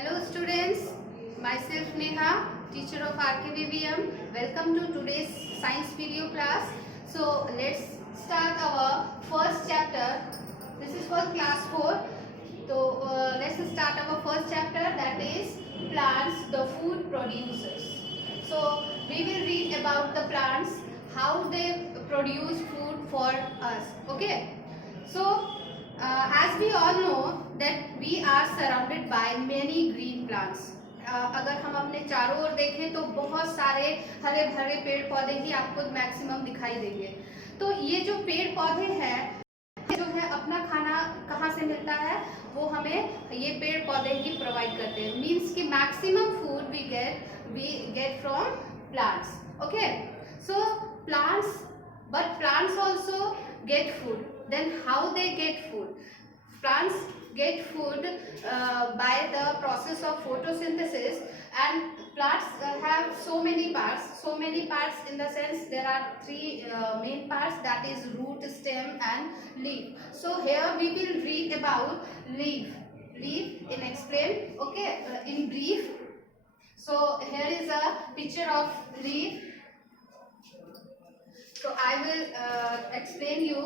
Hello students, myself Neha, teacher of RKVVM. Welcome to today's science video class. So let's start our first chapter. This is for class 4. So let's start our first chapter, that is plants, the food producers. So we will read about the plants, how they produce food for us. Okay. So as we all know that we are surrounded by many green plants. अगर हम अपने चारों ओर देखें तो बहुत सारे हरे भरे पेड़ पौधे ही आपको मैक्सिमम दिखाई देंगे। तो ये जो पेड़ पौधे हैं जो है अपना खाना कहाँ से मिलता है, वो हमें ये पेड़ पौधे ही प्रोवाइड करते हैं। मीन्स कि maximum food we get from plants. Okay, so plants also get food. Then how they get food? Plants get food by the process of photosynthesis, and plants have so many parts in the sense there are three main parts, that is root, stem and leaf. So here we will read about leaf in explain. Okay, in brief. So here is a picture of leaf. So I will explain you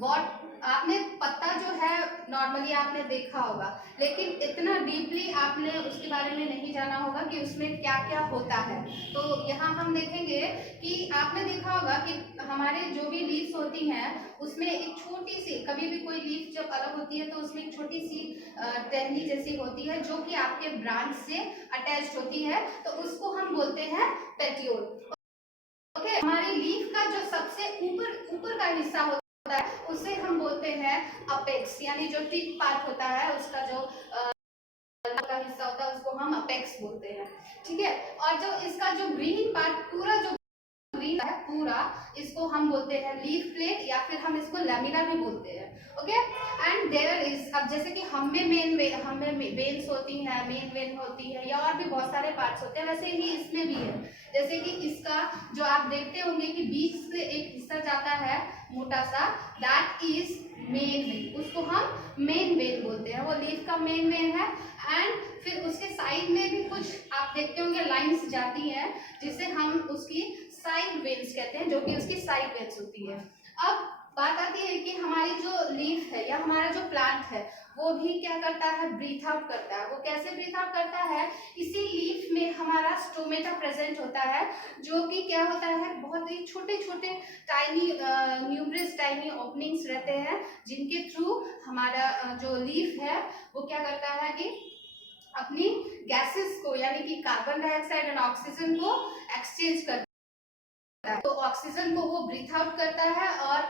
what आपने पत्ता जो है normally आपने देखा होगा, लेकिन इतना deeply आपने उसके बारे में नहीं जाना होगा कि उसमें क्या क्या होता है। तो यहाँ हम देखेंगे कि आपने देखा होगा कि हमारे जो भी लीव्स होती हैं उसमें एक छोटी सी, कभी भी कोई लीफ जब अलग होती है तो उसमें एक छोटी सी टहनी जैसी होती है जो कि आपके ब्रांच से अटैच्ड होती है, तो उसको हम बोलते हैं पेटियोल। ओके, हमारी लीफ का जो सबसे ऊपर का हिस्सा होता है उसे हम बोलते हैं अपेक्स, यानी जो टिप पार्ट होता है उसका जो का हिस्सा होता है उसको हम अपेक्स बोलते हैं। ठीक है, और जो इसका जो ग्रीन पार्ट पूरा जो ग्रीन है पूरा, इसको हम बोलते हैं लीफ प्लेट, या फिर हम इसको लैमिना भी बोलते हैं। ओके, एंड देयर इज, अब जैसे कि हमें वेन्स होती हैं, मेन वेन होती है, या और भी बहुत सारे पार्ट्स होते हैं, वैसे ही इसमें भी है। जैसे कि इसका जो आप देखते होंगे कि बीच से एक हिस्सा जाता है मोटा सा, दैट इज मेन वेन, उसको हम मेन वेन बोलते हैं, वो लीफ का मेन वेन है। एंड फिर उसके साइड में भी कुछ आप देखते होंगे लाइंस जाती हैं जिसे हम उसकी साइड वेन्स कहते हैं, जो कि उसकी साइड वेन्स होती है। अब बात आती है कि हमारी जो लीफ है या हमारा जो प्लांट है वो भी क्या करता है, ब्रीथ आउट करता है। वो कैसे ब्रीथ आउट करता है, इसी लीफ में हमारा स्टोमेटा प्रेजेंट होता है, जो कि क्या होता है, बहुत ही छोटे छोटे न्यूमरस टाइनी ओपनिंग्स रहते हैं, जिनके थ्रू हमारा जो लीफ है वो क्या करता है कि अपनी गैसेस को, यानी कि कार्बन डाइऑक्साइड एंड ऑक्सीजन को एक्सचेंज करता है। तो ऑक्सीजन को वो ब्रीथ आउट करता है और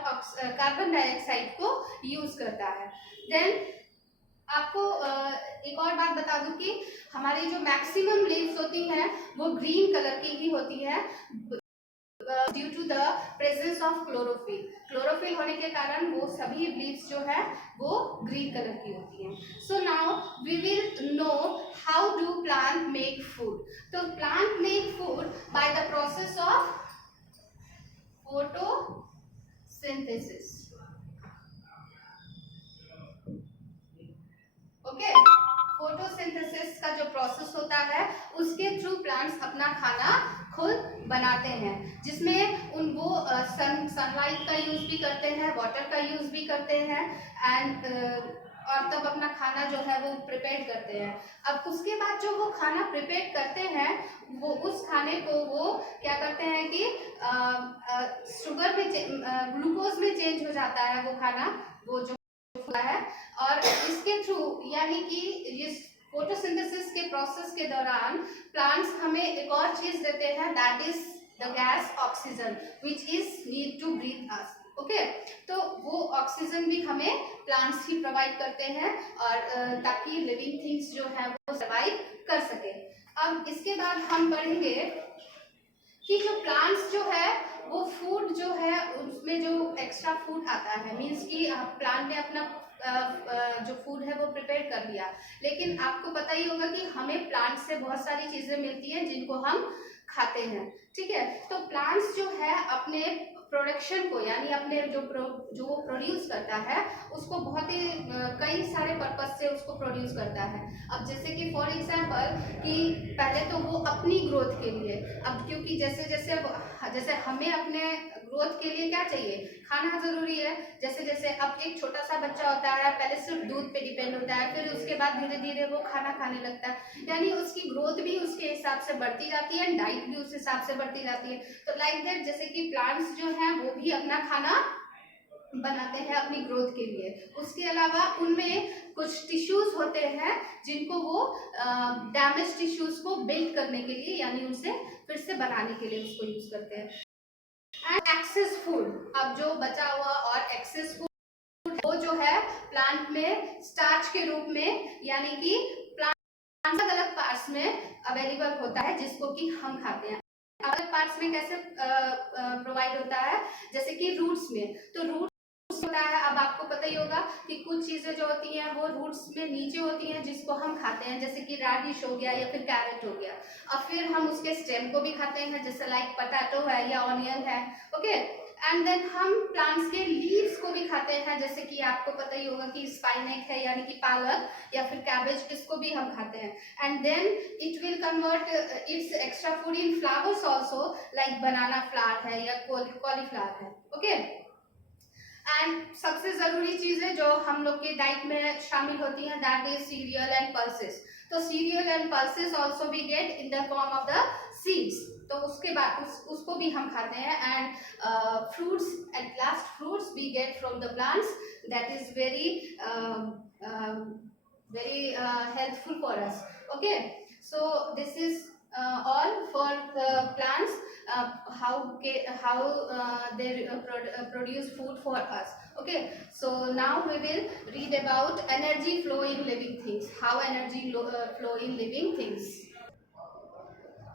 कार्बन डाइऑक्साइड को यूज करता है। देन आपको एक और बात बता दूं कि हमारी जो मैक्सिमम लीव्स होती हैं वो ग्रीन कलर की ही होती है, due to the presence of chlorophyll. Chlorophyll होने के कारण वो सभी लीव्स जो है वो ग्रीन कलर की होती हैं। So now we will know how do plant make food. तो plant make food by the process of photosynthesis. Okay, photosynthesis का जो प्रोसेस होता है उसके थ्रू प्लांट्स अपना खाना खुद बनाते हैं, जिसमें वो सनलाइट का यूज भी करते हैं, वाटर का यूज भी करते हैं, एंड और तब अपना खाना जो है वो प्रिपेयर करते हैं। अब उसके बाद जो वो खाना प्रिपेयर करते हैं वो उस खाने को वो क्या करते हैं कि शुगर में ग्लूकोज में चेंज हो जाता है वो खाना, वो जो है, और इसके थ्रू यानी कि इस फोटोसिंथेसिस के प्रोसेस के दौरान प्लांट्स हमें एक और चीज देते हैं, that is the gas oxygen, which is need to breathe us. Okay, तो वो ऑक्सीजन भी हमें प्लांट्स ही प्रोवाइड करते हैं, और ताकि लिविंग थिंग्स जो है वो सर्वाइव कर सके। अब इसके बाद हम पढ़ेंगे कि जो प्लांट्स जो है वो फूड जो है उसमें जो एक्स्ट्रा फूड आता है, मीन्स कि प्लांट ने अपना जो फूड है वो प्रिपेयर कर लिया, लेकिन आपको पता ही होगा कि हमें प्लांट से बहुत सारी चीजें मिलती हैं जिनको हम खाते हैं। ठीक है, तो प्लांट्स जो है अपने प्रोडक्शन को, यानी अपने जो वो प्रोड्यूस करता है उसको बहुत ही कई सारे पर्पज से उसको प्रोड्यूस करता है। अब जैसे कि फॉर एग्जांपल कि पहले तो वो अपनी ग्रोथ के लिए, अब क्योंकि जैसे जैसे हमें अपने ग्रोथ के लिए क्या चाहिए, खाना जरूरी है। जैसे जैसे अब एक छोटा सा बच्चा होता है, पहले सिर्फ दूध पे डिपेंड होता है, फिर उसके बाद धीरे धीरे वो खाना खाने लगता है, यानी उसकी ग्रोथ भी उसके हिसाब से बढ़ती जाती है, डाइट भी उस हिसाब से बढ़ती जाती है। तो लाइक दैट जैसे कि प्लांट्स जो है वो भी अपना खाना बनाते हैं अपनी ग्रोथ के लिए। उसके अलावा उनमें कुछ टिश्यूज होते हैं जिनको वो डैमेज टिश्यूज को बिल्ड करने के लिए, यानी उनसे फिर से बनाने के लिए उसको यूज करते हैं। एंड एक्सेस फूड, अब जो बचा हुआ और एक्सेस फूड वो जो है प्लांट में स्टार्च के रूप में, यानी कि प्लांट अलग अलग पार्ट्स में अवेलेबल होता है जिसको कि हम खाते हैं। अलग पार्ट्स में कैसे प्रोवाइड होता है, जैसे कि रूट्स में, तो रूट्स होता है। अब आपको पता ही होगा कि कुछ चीजें जो होती हैं वो रूट्स में नीचे होती हैं जिसको हम खाते हैं, जैसे कि रेडिश हो गया या फिर कैरेट हो गया। और फिर हम उसके स्टेम को भी खाते हैं, जैसे लाइक पोटैटो है या ऑनियन है, ओके। एंड देन हम प्लांट्स के लीव्स को भी खाते हैं, जैसे कि आपको पता ही होगा कि स्पाइनेक है यानी कि पालक, या फिर कैबेज, इसको भी हम खाते हैं। And then it will convert its extra food in flowers also, like banana flower है या कॉलीफ्लावर है, ओके। एंड सबसे जरूरी चीजें जो हम लोग के डाइट में शामिल होती हैं, that is cereal and pulses. तो cereal and pulses also we get in the form of the seeds, तो उसके बाद उसको भी हम खाते हैं। And fruits, at last fruits we get from the plants, that is very helpful for us, okay. So this is all for the plants, how they produce food for us, okay. So now we will read about energy flow in living things, how energy flow in living things,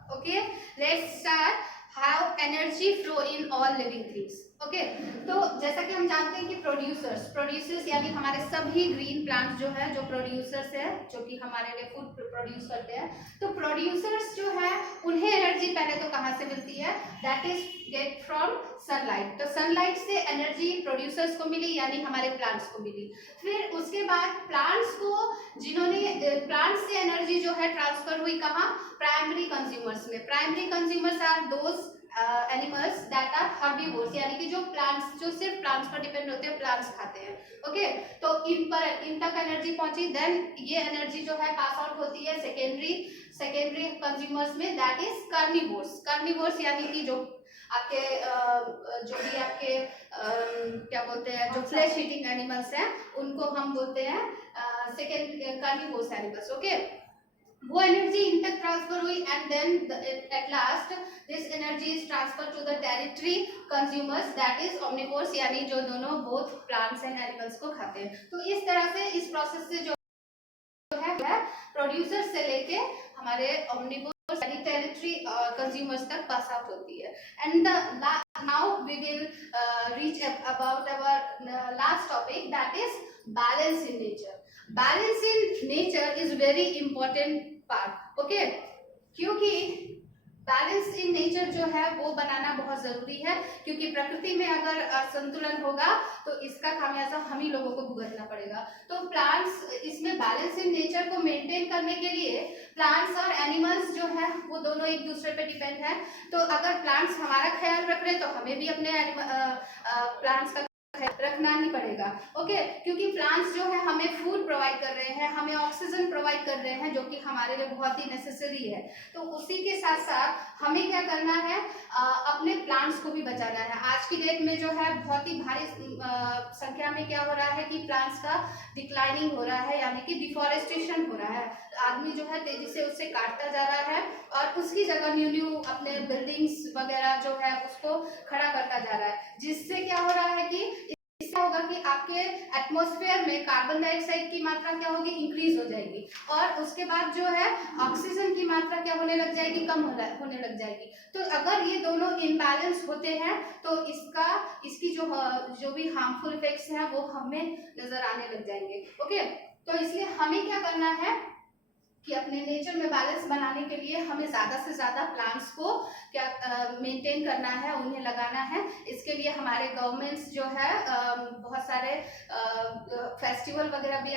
okay. Let's start how energy flow in all living things, okay. तो जैसा कि हम जानते हैं कि producers यानी हमारे सभी ग्रीन प्लांट्स जो है, जो प्रोड्यूसर्स है, जो कि हमारे लिए फूड प्रोड्यूस करते हैं। तो प्रोड्यूसर्स जो है उन्हें एनर्जी पहले तो कहाँ से मिलती है, that is get from sunlight. तो सनलाइट से एनर्जी प्रोड्यूसर्स को मिली, यानी हमारे प्लांट्स को मिली। फिर उसके बाद प्लांट्स को, जिन्होंने प्लांट्स से एनर्जी जो है ट्रांसफर हुई कहाँ, प्राइमरी कंज्यूमर्स में। Primary consumers are those animals that are herbivores, यानी कि जो प्लांट्स, जो सिर्फ प्लांट्स पर डिपेंड होते हैं, प्लांट्स खाते हैं, ओके। तो इन तक एनर्जी पहुंची, देन ये एनर्जी जो है पास आउट होती है सेकेंडरी कंज्यूमर्स में, दैट इज कार्निवोर्स यानी कि जो आपके जो भी आपके क्या बोलते हैं, जो फ्लैश ईटिंग एनिमल्स हैं उनको हम बोलते हैं सेकेंड कार्निवोर्स एनिमल्स, ओके। वो एनर्जी इन तक ट्रांसफर हुई, and then at last this energy is transfer to the territory consumers, that is omnivores, यानी जो दोनों बोथ प्लांट्स एंड एनिमल्स को खाते हैं। तो इस तरह से इस प्रोसेस से जो है प्रोड्यूसर से लेके हमारे ओमनिवोर्स यानी टेरिटरी कंज्यूमर्स तक पास आउट होती है। And now we will reach about our last topic, that is balance in nature. Balance in nature is very important part, okay. क्योंकि बैलेंस इन नेचर जो है वो बनाना बहुत जरूरी है, क्योंकि प्रकृति में अगर असंतुलन होगा तो इसका खामियाजा हम ही लोगों को भुगतना पड़ेगा। तो प्लांट्स, इसमें बैलेंस इन नेचर को मेंटेन करने के लिए प्लांट्स और एनिमल्स जो है वो दोनों एक दूसरे पे डिपेंड है। तो अगर प्लांट्स हमारा ख्याल रख रहे हैं तो हमें भी अपने प्लांट्स का रखना ही पड़ेगा, ओके। क्योंकि प्लांट्स जो है हमें फूड प्रोवाइड कर रहे हैं, हमें ऑक्सीजन प्रोवाइड कर रहे हैं, जो कि हमारे लिए बहुत ही नेसेसरी है। तो उसी के साथ साथ हमें क्या करना है, अपने प्लांट्स को भी बचाना है। आज की डेट में जो है बहुत ही भारी संख्या में क्या हो रहा है कि प्लांट्स का डिक्लाइनिंग हो रहा है, यानी कि डिफॉरेस्टेशन हो रहा है। आदमी जो है तेजी से उससे काटता जा रहा है और उसकी जगह न्यू अपने बिल्डिंग्स वगैरह जो है उसको खड़ा करता जा रहा है, जिससे क्या हो रहा है कि इससे होगा कि आपके एटमॉस्फेयर में कार्बन डाइऑक्साइड की मात्रा क्या होगी, इंक्रीज हो जाएगी, और उसके बाद जो है ऑक्सीजन की मात्रा क्या होने लग जाएगी, कम होने लग जाएगी। तो अगर ये दोनों इम्बैलेंस होते हैं तो इसकी जो भी हार्मफुल इफेक्ट्स हैं वो हमें नजर आने लग जाएंगे, ओके। तो इसलिए हमें क्या करना है कि अपने नेचर में बैलेंस बनाने के लिए हमें ज़्यादा से ज़्यादा प्लांट्स को क्या मेंटेन करना है, उन्हें लगाना है। इसके लिए हमारे गवर्नमेंट्स जो है बहुत सारे फेस्टिवल वगैरह भी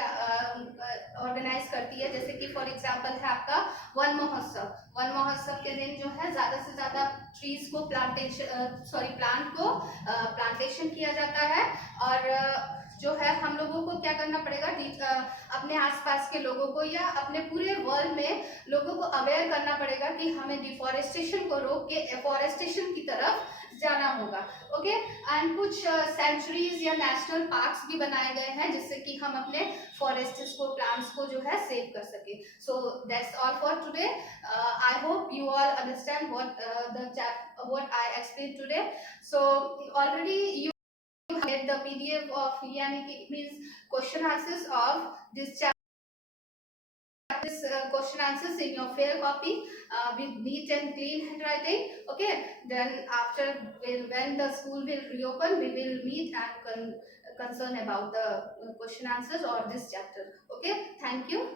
ऑर्गेनाइज करती है, जैसे कि फॉर एग्जांपल है आपका वन महोत्सव। वन महोत्सव के दिन जो है ज़्यादा से ज़्यादा ट्रीज को प्लांट को प्लांटेशन किया जाता है। और जो है हम लोगों को क्या करना पड़ेगा, अपने आसपास के लोगों को या अपने पूरे वर्ल्ड में लोगों को अवेयर करना पड़ेगा कि हमें डिफॉरेस्टेशन को रोक के एफॉरेस्टेशन की तरफ जाना होगा। ओके, एंड कुछ सेंचुरीज या नेशनल पार्क्स भी बनाए गए हैं जिससे कि हम अपने फॉरेस्ट्स को, प्लांट्स को जो है सेव कर सके। So that's all for today. I hope you all understand what I explained today. So already you get the PDF of means question answers of this chapter. This question answers in your fair copy with neat and clean handwriting. Okay, then after when the school will reopen, we will meet and concern about the question answers or this chapter. Okay, thank you.